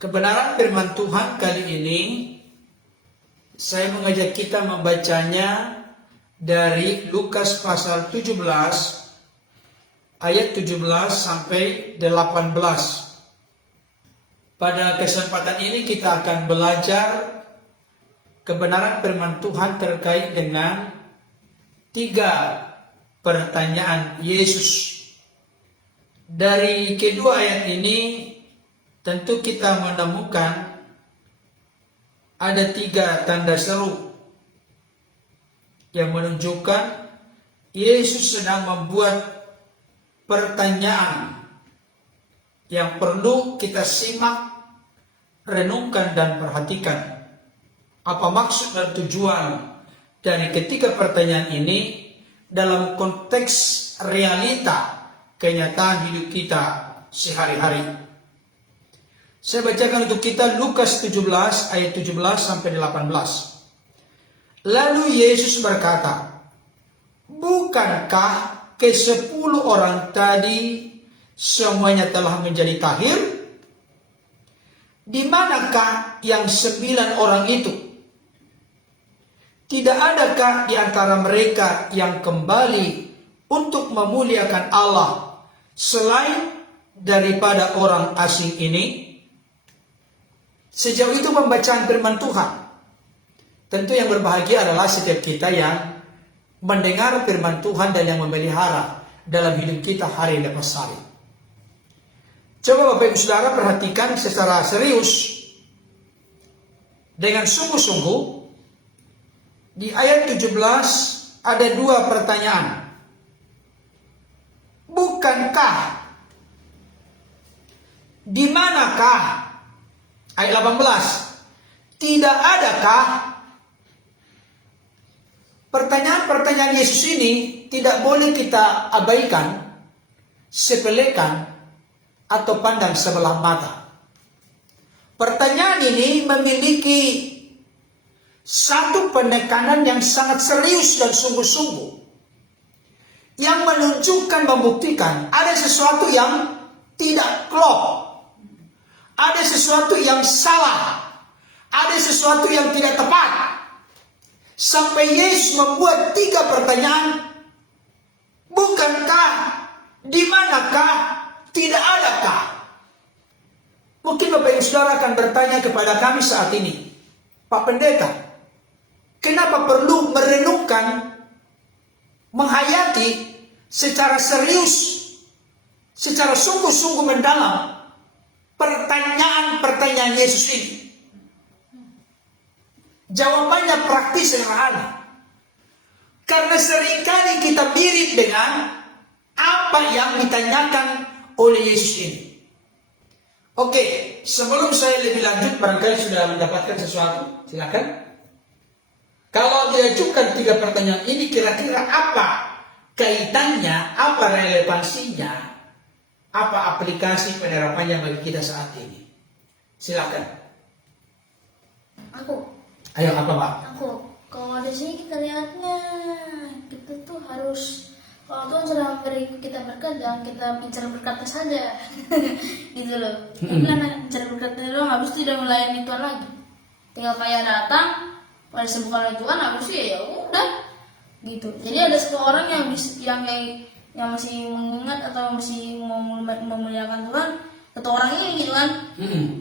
Kebenaran firman Tuhan kali ini saya mengajak kita membacanya dari Lukas pasal 17 ayat 17 sampai 18. Pada kesempatan ini kita akan belajar kebenaran firman Tuhan terkait dengan 3 pertanyaan Yesus. Dari kedua ayat ini tentu kita menemukan ada 3 tanda seru yang menunjukkan Yesus sedang membuat pertanyaan yang perlu kita simak, renungkan dan perhatikan. Apa maksud dan tujuan dari ketiga pertanyaan ini dalam konteks realita kenyataan hidup kita sehari-hari. Saya bacakan untuk kita Lukas 17 ayat 17 sampai 18. Lalu Yesus berkata, "Bukankah ke-10 orang tadi semuanya telah menjadi tahir? Di manakah yang 9 orang itu? Tidak adakah di antara mereka yang kembali untuk memuliakan Allah selain daripada orang asing ini?" Sejauh itu pembacaan firman Tuhan. Tentu yang berbahagia adalah setiap kita yang mendengar firman Tuhan dan yang memelihara dalam hidup kita hari lepas hari. Coba Bapak Ibu Saudara perhatikan secara serius dengan sungguh-sungguh. Di ayat 17 ada 2 pertanyaan. Bukankah? Di manakah? Ayat 18. Tidak adakah? Pertanyaan-pertanyaan Yesus ini tidak boleh kita abaikan, sepelekan, atau pandang sebelah mata. Pertanyaan ini memiliki satu penekanan yang sangat serius dan sungguh-sungguh, yang menunjukkan, membuktikan ada sesuatu yang tidak klop. Ada sesuatu yang salah. Ada sesuatu yang tidak tepat. Sampai Yesus membuat 3 pertanyaan. Bukankah? Di manakah? Tidak adakah? Mungkin Bapak Ibu Saudara akan bertanya kepada kami saat ini, Pak Pendeta, kenapa perlu merenungkan, menghayati secara serius, secara sungguh-sungguh mendalam pertanyaan-pertanyaan Yesus ini? Jawabannya praktis sederhana. Karena seringkali kita mirip dengan apa yang ditanyakan oleh Yesus ini. Oke, sebelum saya lebih lanjut, barangkali sudah mendapatkan sesuatu, silakan. Kalau diajukan 3 pertanyaan ini, kira-kira apa kaitannya, apa relevansinya, apa aplikasi penerapannya bagi kita saat ini? Silakan. Ayo, apa Pak? Kalau di sini kita lihatnya, kita tuh harus, kalau Tuhan sudah memberi kita berkat, jangan kita bicara berkatnya saja, gitu loh. Karena bicara berkatnya doang, habis itu udah melayani Tuhan lagi. Tinggal kayak datang, pada sembuhkan oleh Tuhan, habis itu ya udah, gitu. Jadi ada satu orang yang masih mengingat atau masih memuliakan Tuhan, satu orang ini gitu kan.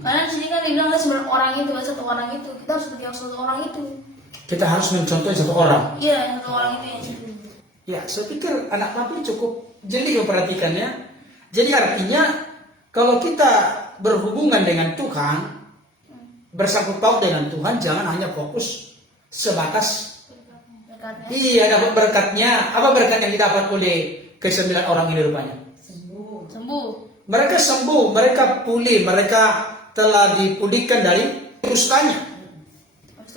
Karena di sini kan dibilang ada orang itu, satu orang itu. Kita harus seperti satu orang itu. Kita harus mencontoh satu orang. Iya, satu orang itu yang situ. Ya, saya pikir anak papi cukup jeli memperhatikannya. Jadi artinya kalau kita berhubungan dengan Tuhan, bersangkut paut dengan Tuhan, jangan hanya fokus sebatas Berkatnya. iya dapat berkatnya. Apa berkat yang didapat oleh ke-9 orang ini rupanya? Sembuh. Mereka sembuh, mereka pulih, mereka telah dipulihkan dari kustanya.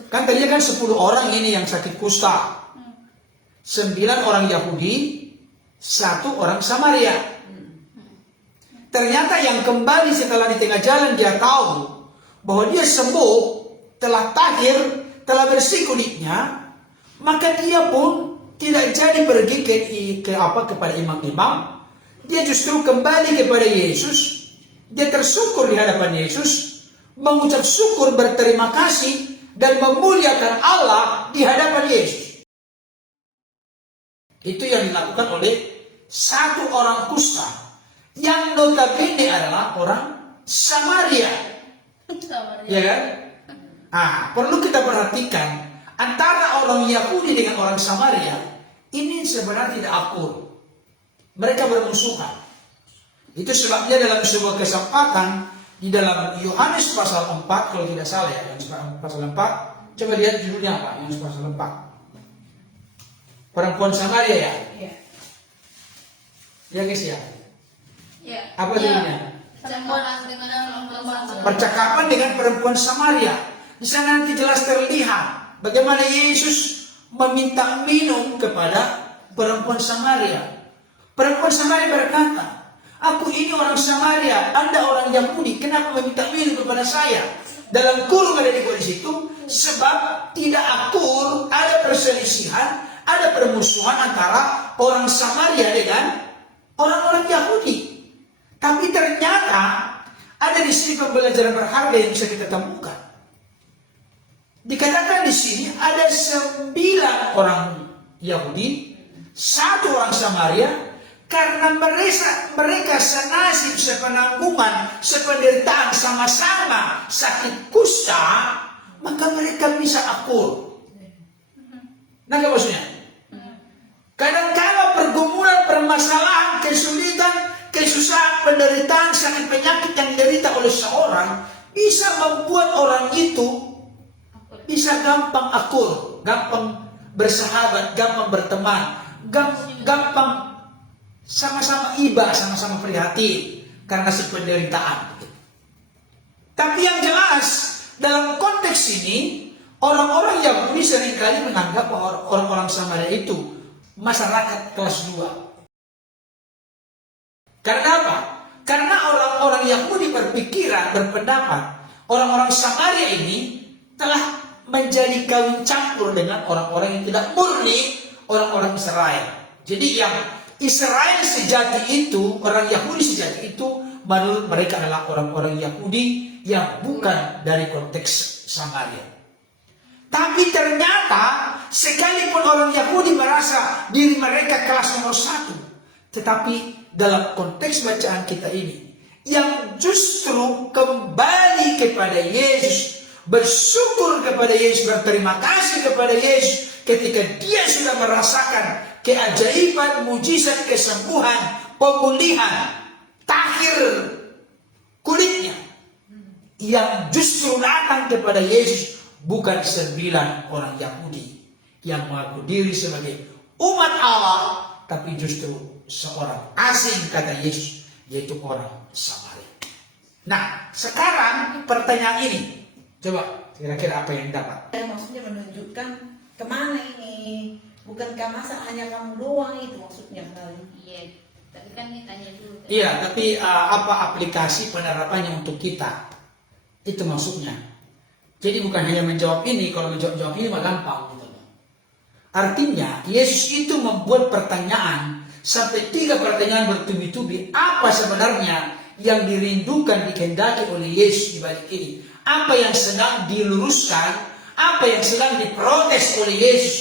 Kan tadinya kan 10 orang ini yang sakit kusta. 9 orang Yahudi, 1 orang Samaria. Ternyata yang kembali setelah di tengah jalan dia tahu bahwa dia sembuh, telah tahir, telah bersih kulitnya, maka dia pun tidak jadi pergi kepada imam-imam. Dia justru kembali kepada Yesus. Dia tersungkur di hadapan Yesus mengucap syukur, berterima kasih, dan memuliakan Allah di hadapan Yesus. Itu yang dilakukan oleh satu orang kusta yang notabene adalah orang Samaria. Ya kan? Perlu kita perhatikan antara orang Yahudi dengan orang Samaria ini sebenarnya tidak akur. Mereka bermusuhan. Itu sebabnya dalam sebuah kesempatan di dalam Yohanes pasal 4 kalau tidak salah ya, Yohanes pasal 4, coba lihat judulnya apa? Yohanes pasal 4. Perempuan Samaria ya? Iya. Ya guys ya. Iya. Apa judulnya? Percakapan dengan perempuan Samaria. Di sana nanti jelas terlihat bagaimana Yesus meminta minum kepada perempuan Samaria. Perempuan Samaria berkata, "Aku ini orang Samaria, Anda orang Yahudi, kenapa meminta minum kepada saya?" Dalam kurung ada di situ, sebab tidak akur, ada perselisihan, ada permusuhan antara orang Samaria dengan orang-orang Yahudi. Tapi ternyata ada di sini pembelajaran berharga yang bisa kita temukan. Dikatakan di sini ada 9 orang Yahudi, 1 orang Samaria, karena mereka senasib, sepenanggungan, sependeritaan sama-sama sakit kusta, maka mereka bisa akur. Nah, apa maksudnya? Kadang-kala pergumulan, permasalahan, kesulitan, kesusahan, penderitaan, sakit penyakit yang diderita oleh seorang bisa membuat orang itu bisa gampang akur, gampang bersahabat, gampang berteman, gampang sama-sama iba, sama-sama prihatin karena penderitaan. Tapi yang jelas dalam konteks ini orang-orang Yahudi seringkali menganggap orang-orang Samaria itu masyarakat kelas 2. Karena apa? Karena orang-orang Yahudi berpendapat orang-orang Samaria ini telah menjadi kawin campur dengan orang-orang yang tidak murni orang-orang Israel. Jadi yang Israel sejati itu, orang Yahudi sejati itu, menurut mereka adalah orang-orang Yahudi yang bukan dari konteks Samaria. Tapi ternyata sekalipun orang Yahudi merasa diri mereka kelas nomor 1, tetapi dalam konteks bacaan kita ini, yang justru kembali kepada Yesus, bersyukur kepada Yesus, berterima kasih kepada Yesus ketika dia sudah merasakan keajaiban, mujizat, kesembuhan, pemulihan, tahir kulitnya. Yang justru datang kepada Yesus bukan 9 orang Yahudi yang mengaku diri sebagai umat Allah, tapi justru seorang asing, kata Yesus, yaitu orang Samaria. Nah, sekarang pertanyaan ini, coba kira-kira apa yang dapat? Maksudnya menunjukkan kemana ini? Bukankah masa hanya kamu doang, itu maksudnya kali? Iya, tapi kan ditanya dulu. Iya, tapi apa aplikasi penerapannya untuk kita? Itu maksudnya. Jadi bukan hanya menjawab ini, kalau menjawab ini mah gampang gitu. Artinya Yesus itu membuat pertanyaan sampai 3 pertanyaan bertubi-tubi. Apa sebenarnya yang dirindukan, dikehendaki oleh Yesus di balik ini? Apa yang sedang diluruskan? Apa yang sedang diprotes oleh Yesus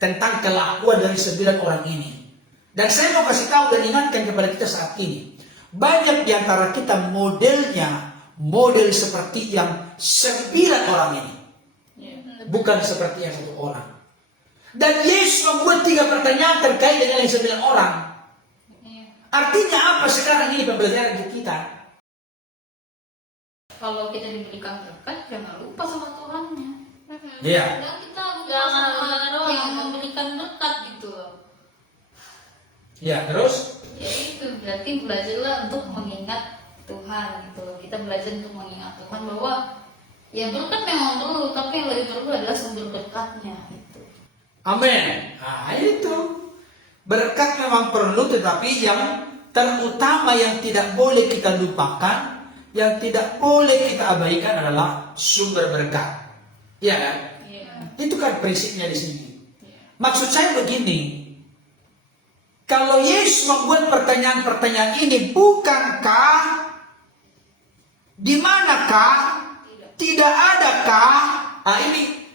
tentang kelakuan dari 9 orang ini? Dan saya mau kasih tahu dan ingatkan kepada kita saat ini, banyak di antara kita model seperti yang 9 orang ini, bukan seperti yang 1 orang. Dan Yesus membuat 3 pertanyaan terkait dengan yang 9 orang. Artinya apa sekarang ini pembelajaran untuk kita? Kalau kita diberikan berkat, jangan lupa sama Tuhannya. Iya. Dan kita jangan yang memberikan berkat gitu loh. Ya, terus? Ya itu berarti belajarlah untuk mengingat Tuhan gitu loh. Kita belajar untuk mengingat Tuhan bahwa ya berkat memang perlu, tapi yang lebih perlu adalah sumber berkatnya gitu. Amin. Nah, itu. Berkat memang perlu, tetapi yang terutama yang tidak boleh kita lupakan, yang tidak boleh kita abaikan adalah sumber berkat. Iya kan? Iya. Itu kan prinsipnya di sini. Maksud saya begini, kalau Yesus membuat pertanyaan-pertanyaan ini, bukankah, di manakah tidak adakah, ini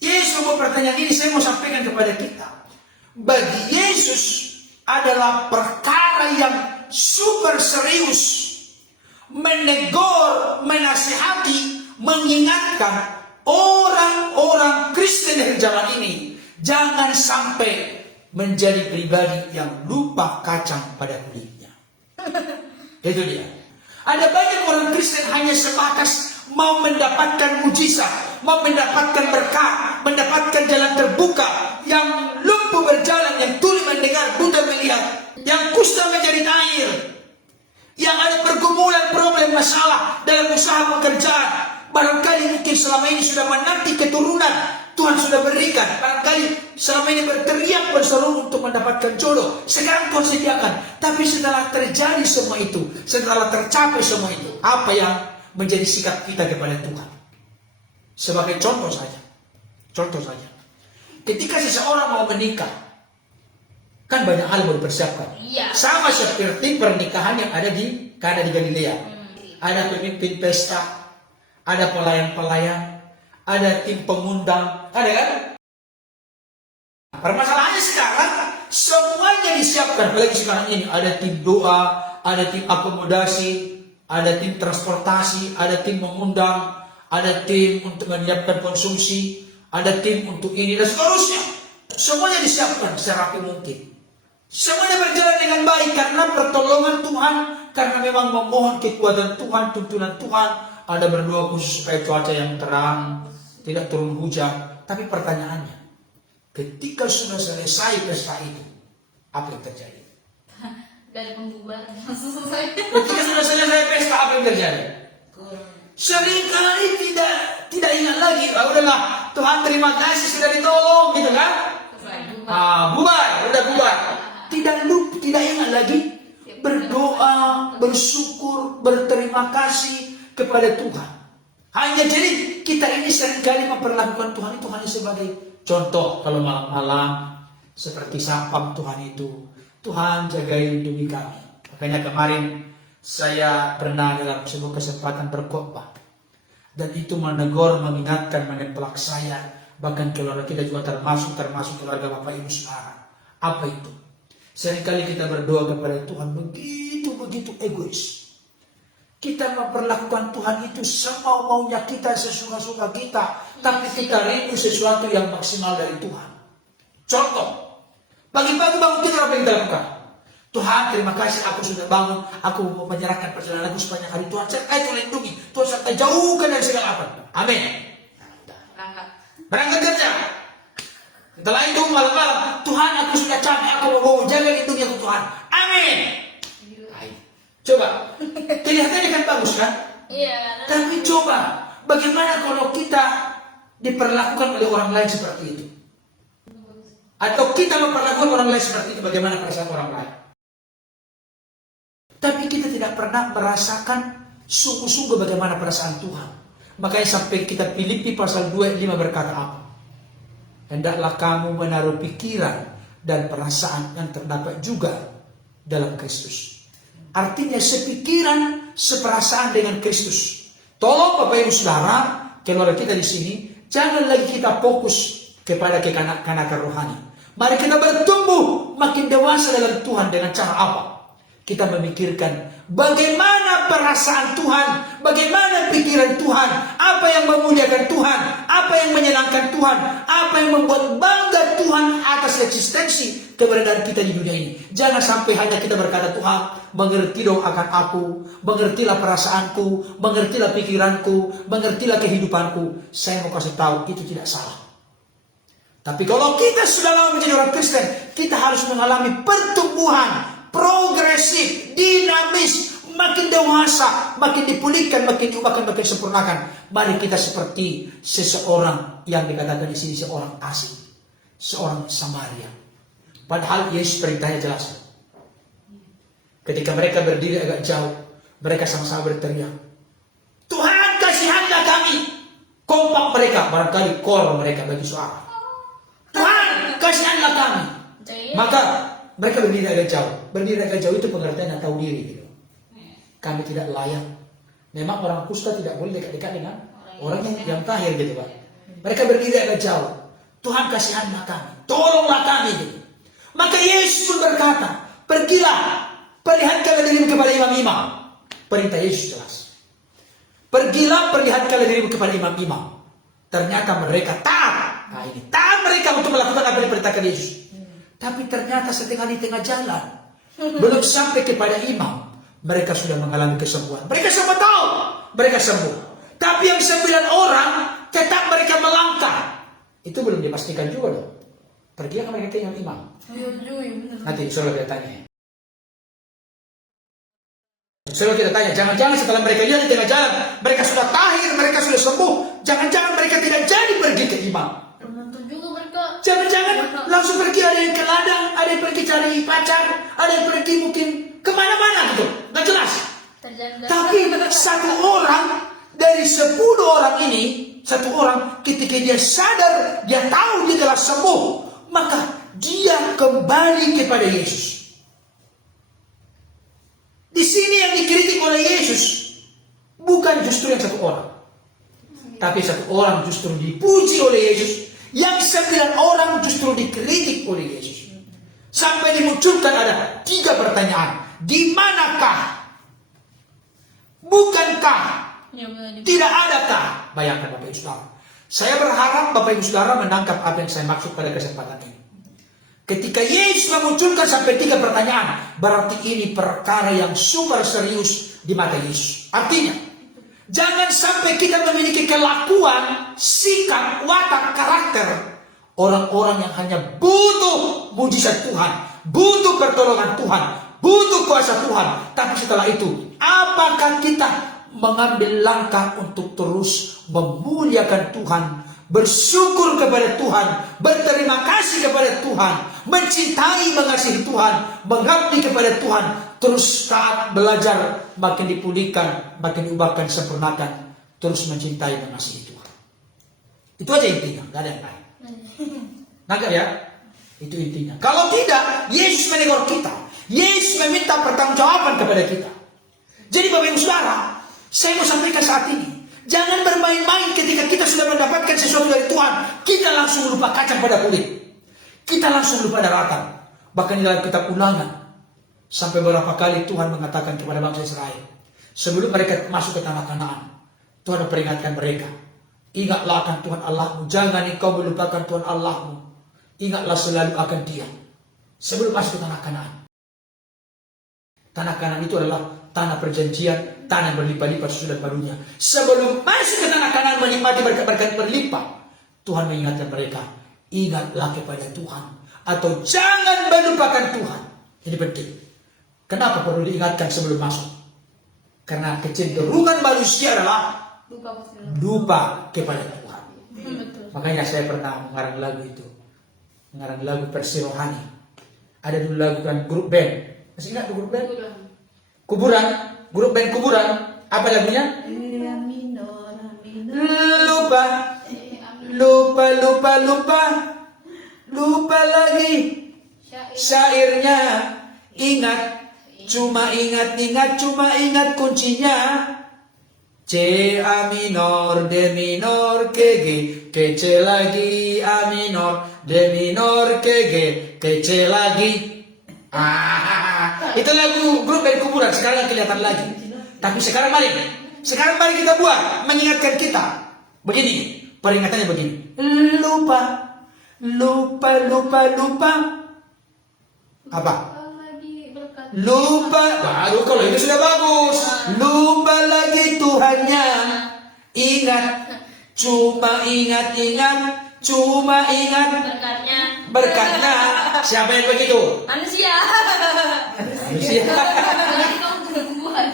Yesus mau pertanyaan ini saya mau sampaikan kepada kita. Bagi Yesus adalah perkara yang super serius. Menegur, menasihati, mengingatkan orang-orang Kristen di zaman ini. Jangan sampai menjadi pribadi yang lupa kacang pada kulitnya. Itu dia. Ada banyak orang Kristen hanya sebatas mau mendapatkan mujizat, mau mendapatkan berkat, mendapatkan jalan terbuka, yang lumpuh berjalan, yang tuli mendengar, buta melihat, yang kusta menjadi air, yang ada pergumulan, problem, masalah dalam usaha pekerjaan. Barangkali mungkin selama ini sudah menanti keturunan, Tuhan sudah berikan. Barangkali selama ini berteriak berseru untuk mendapatkan jodoh. Sekarang Tuhan sediakan. Tapi setelah terjadi semua itu, setelah tercapai semua itu, apa yang menjadi sikap kita kepada Tuhan? Sebagai contoh saja. Ketika seseorang mau menikah, kan banyak hal yang dipersiapkan. Iya. Sama seperti pernikahan yang ada di Kana di Galilea. Ada pemimpin pesta, ada pelayan-pelayan, ada tim pengundang, ada kan? Permasalahannya sekarang semuanya disiapkan. Apalagi sekarang ini ada tim doa, ada tim akomodasi, ada tim transportasi, ada tim mengundang, ada tim untuk menyiapkan konsumsi, ada tim untuk ini dan seterusnya. Semuanya disiapkan secara rapi mungkin. Semuanya berjalan dengan baik karena pertolongan Tuhan, karena memang memohon kekuatan Tuhan, tuntunan Tuhan. Ada berdoa khusus supaya cuaca yang terang, tidak turun hujan. Tapi pertanyaannya, ketika sudah selesai pesta itu, apa yang terjadi? Dari pembubaran langsung selesai. Ketika sudah selesai pesta, apa yang terjadi? Seringkali tidak ingat lagi. Udahlah, Tuhan terima kasih sudah ditolong, gitu kan? Bubar, udah bubar. Tidak ingat lagi berdoa, bersyukur, berterima kasih kepada Tuhan. Hanya jadi kita ini seringkali memperlakukan Tuhan itu hanya sebagai contoh. Kalau malam-malam seperti sapam Tuhan itu, Tuhan jagain demi kami. Makanya kemarin saya pernah dalam sebuah kesempatan berkhotbah, dan itu menegur, mengingatkan, menempelak saya, bahkan keluarga kita juga termasuk keluarga Bapak Ibu Saudara. Apa itu? Seringkali kita berdoa kepada Tuhan begitu egois. Kita memperlakukan Tuhan itu semau-maunya kita, sesuka-suka kita, tapi kita rindu sesuatu yang maksimal dari Tuhan. Contoh, pagi-pagi bangun tidur, apa yang kita lakukan? Tuhan, terima kasih aku sudah bangun, aku mau menyerahkan perjalanan aku sepanjang hari. Tuhan sertai, Tuhan lindungi, Tuhan sertai, jauhkan dari segala apa. Amin. Berangkat kerja. Setelah itu malam-malam, Tuhan aku sudah capek, aku mau jaga lindungi aku Tuhan. Amin. Coba, kelihatannya kan bagus kan? Iya. Tapi coba, bagaimana kalau kita diperlakukan oleh orang lain seperti itu? Atau kita memperlakukan orang lain seperti itu, bagaimana perasaan orang lain? Tapi kita tidak pernah merasakan sungguh-sungguh bagaimana perasaan Tuhan. Makanya sampai kita Filipi pasal 2:5 berkata apa? Hendaklah kamu menaruh pikiran dan perasaan yang terdapat juga dalam Kristus. Artinya sepikiran, seperasaan dengan Kristus. Tolong Bapak Ibu Saudara, keluarga kita di sini, jangan lagi kita fokus kepada kekanak-kanakan rohani. Mari kita bertumbuh makin dewasa dalam Tuhan dengan cara apa? Kita memikirkan bagaimana perasaan Tuhan, bagaimana pikiran Tuhan, apa yang memuliakan Tuhan, apa yang menyenangkan Tuhan, apa yang membuat bangga Tuhan atas eksistensi keberadaan kita di dunia ini. Jangan sampai hanya kita berkata, Tuhan, mengerti dong akan aku, mengertilah perasaanku, mengertilah pikiranku, mengertilah kehidupanku. Saya mau kasih tahu, itu tidak salah. Tapi kalau kita sudah lama menjadi orang Kristen, kita harus mengalami pertumbuhan progresif, dinamis, makin dewasa, makin dipulihkan, makin diubahkan, makin sempurnakan. Mari kita seperti seseorang yang dikatakan di sini seorang asing, seorang Samaria. Padahal Yesus perintahnya jelas. Ketika mereka berdiri agak jauh, mereka sama-sama berteriak, Tuhan kasihanlah kami. Kompak mereka, barangkali kor mereka bagi suara. Tuhan kasihanlah kami. Maka mereka berdiri agak jauh. Berdiri agak jauh itu pengertian tahu diri gitu. Kami tidak layak. Memang orang kusta tidak boleh dekat-dekat dengan Orang yang tahir gitu Pak. Mereka berdiri agak jauh. Tuhan kasihanlah kami, tolonglah kami gitu. Maka Yesus pun berkata, pergilah, perlihatkanlah dirimu kepada imam-imam. Perintah Yesus jelas. Pergilah, perlihatkanlah dirimu kepada imam-imam. Ternyata mereka taat. Nah ini, taat mereka untuk melakukan apa yang diperintahkan Yesus. Tapi ternyata setengah di tengah jalan, belum sampai kepada imam, mereka sudah mengalami kesembuhan. Mereka semua tahu, mereka sembuh. Tapi yang 9 orang, tetap mereka melangkah. Itu belum dipastikan juga loh. Pergi mereka ke imam. Nanti Saudara kita tanya. Saudara kita tanya, jangan-jangan setelah mereka lihat di tengah jalan, mereka sudah tahir, mereka sudah sembuh. Jangan-jangan mereka tidak jadi pergi ke imam. Beruntung juga mereka. Jangan-jangan langsung pergi, ada yang ke ladang, ada yang pergi cari pacar, ada yang pergi mungkin kemana-mana gitu. Nggak jelas. Terjaga. Tapi satu orang dari 10 orang ini, satu orang ketika dia sadar, dia tahu dia telah sembuh, maka dia kembali kepada Yesus. Di sini yang dikritik oleh Yesus bukan justru yang satu orang, tapi satu orang justru dipuji oleh Yesus, yang 9 orang justru dikritik oleh Yesus. Sampai dimunculkan ada 3 pertanyaan. Di manakah? Bukankah? Tidak adakah? Bayangkan Bapak Ibu Saudara. Saya berharap Bapak Ibu Saudara menangkap apa yang saya maksud pada kesempatan ini. Ketika Yesus memunculkan sampai 3 pertanyaan, berarti ini perkara yang super serius di mata Yesus. Artinya, jangan sampai kita memiliki kelakuan, sikap, watak, karakter orang-orang yang hanya butuh mujizat Tuhan, butuh pertolongan Tuhan, butuh kuasa Tuhan. Tapi setelah itu, apakah kita mengambil langkah untuk terus memuliakan Tuhan, bersyukur kepada Tuhan, berterima kasih kepada Tuhan, mencintai, mengasihi Tuhan, mengabdi kepada Tuhan, terus taat, belajar, makin dipulihkan, makin diubahkan, sempurnakan, terus mencintai, mengasihi Tuhan. Itu aja intinya, gak ada yang lain. Nangkap ya? Itu intinya. Kalau tidak, Yesus menegur kita. Yesus meminta pertanggungjawaban kepada kita. Jadi Bapak Ibu Saudara, saya mau sampaikan saat ini, jangan bermain-main ketika kita sudah mendapatkan sesuatu dari Tuhan. Kita langsung lupa kacang pada kulit. Kita langsung lupa daratan. Bahkan di dalam kitab Ulangan, sampai beberapa kali Tuhan mengatakan kepada bangsa Israel, sebelum mereka masuk ke tanah Kanaan, Tuhan memperingatkan mereka, ingatlah akan Tuhan Allahmu, jangan engkau melupakan Tuhan Allahmu, ingatlah selalu akan Dia. Sebelum masuk ke tanah Kanaan. Tanah Kanaan itu adalah tanah perjanjian, tanah berlimpah-limpah sesudah barunya. Sebelum masuk ke tanah Kanaan menikmati berkat-berkat berlimpah, Tuhan mengingatkan mereka, ingatlah kepada Tuhan, atau jangan melupakan Tuhan. Ini penting. Kenapa perlu diingatkan sebelum masuk? Karena kecenderungan manusia adalah lupa kepada Tuhan. Makanya saya pernah mengarang lagu itu, mengarang lagu Versi Rohani. Ada dulu lagu kan grup band. Masih ingat grup band? Kuburan, grup band Kuburan. Apa lagunya? Lupa lagi syairnya. Ingat, cuma ingat kuncinya. C A minor, D minor, ke G, ke C lagi, A minor, D minor, ke G, ke C lagi. Itu lagu grup band Kuburan, sekarang kelihatan lagi. Tapi sekarang mari kita buat, mengingatkan kita. Begini, peringatannya begini. Lupa. Apa? Lupa, baru kalau itu sudah bagus. Lupa lagi Tuhannya. Ingat, cuma ingat berkatnya. Siapa yang begitu? Manusia.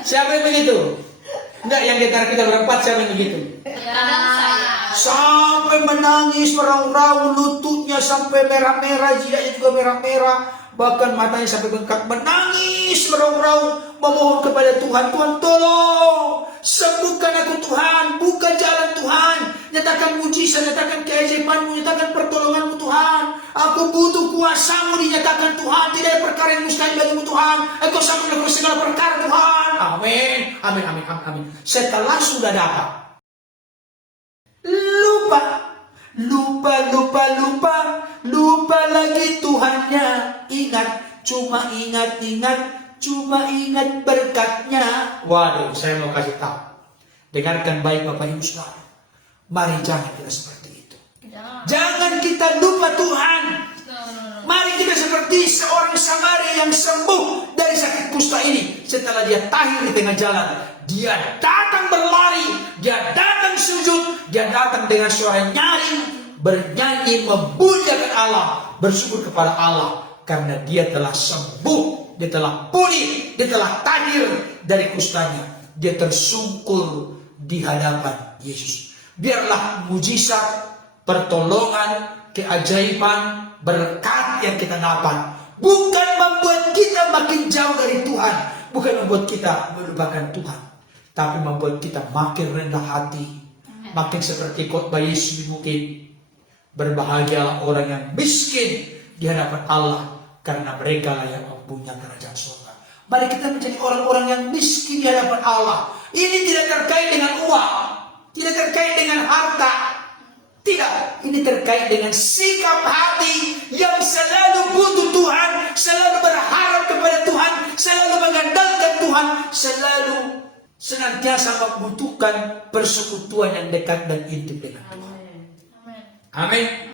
Siapa yang begitu? Enggak, yang di antara kita berempat siapa yang begitu? Saya. Sampai menangis meraung-raung, lututnya sampai merah-merah, jidatnya juga merah-merah, bahkan matanya sampai bengkak, menangis meraung-raung, memohon kepada Tuhan, Tuhan tolong sembuhkan aku Tuhan, buka jalan Tuhan, nyatakan mujizat, nyatakan keajaibanmu, nyatakan pertolonganmu Tuhan, aku butuh kuasamu dinyatakan Tuhan, tidak ada perkara yang mustahil bagimu Tuhan, engkau sanggup melakukan segala perkara Tuhan. Amin. Setelah sudah dapat, lupa. Lupa lagi Tuhannya. Ingat, cuma ingat berkatnya. Waduh, saya mau kasih tahu. Dengarkan baik Bapak Ibu Saudara. Mari jangan kita seperti itu. Jangan kita lupa Tuhan. Mari kita seperti seorang Samaria yang sembuh dari sakit kusta ini. Setelah dia tahir di tengah jalan, dia datang berlari, dia datang sujud, dia datang dengan suara nyaring, bernyanyi, memuliakan Allah, bersyukur kepada Allah karena dia telah sembuh, dia telah pulih, dia telah tahir dari kustanya. Dia tersungkur di hadapan Yesus. Biarlah mujizat, pertolongan, keajaiban, berkat yang kita dapat bukan membuat kita makin jauh dari Tuhan, bukan membuat kita melupakan Tuhan, tapi membuat kita makin rendah hati, makin seperti khotbah Yesus di bukit. Berbahagia orang yang miskin di hadapan Allah, karena mereka lah yang mempunyai kerajaan surga. Mari kita menjadi orang-orang yang miskin di hadapan Allah. Ini tidak terkait dengan uang, tidak terkait dengan harta. Tidak, ini terkait dengan sikap hati yang selalu butuh Tuhan, selalu berharap kepada Tuhan, selalu mengandalkan Tuhan, selalu senantiasa membutuhkan persekutuan yang dekat dan intim dengan Tuhan. Amin. Amin.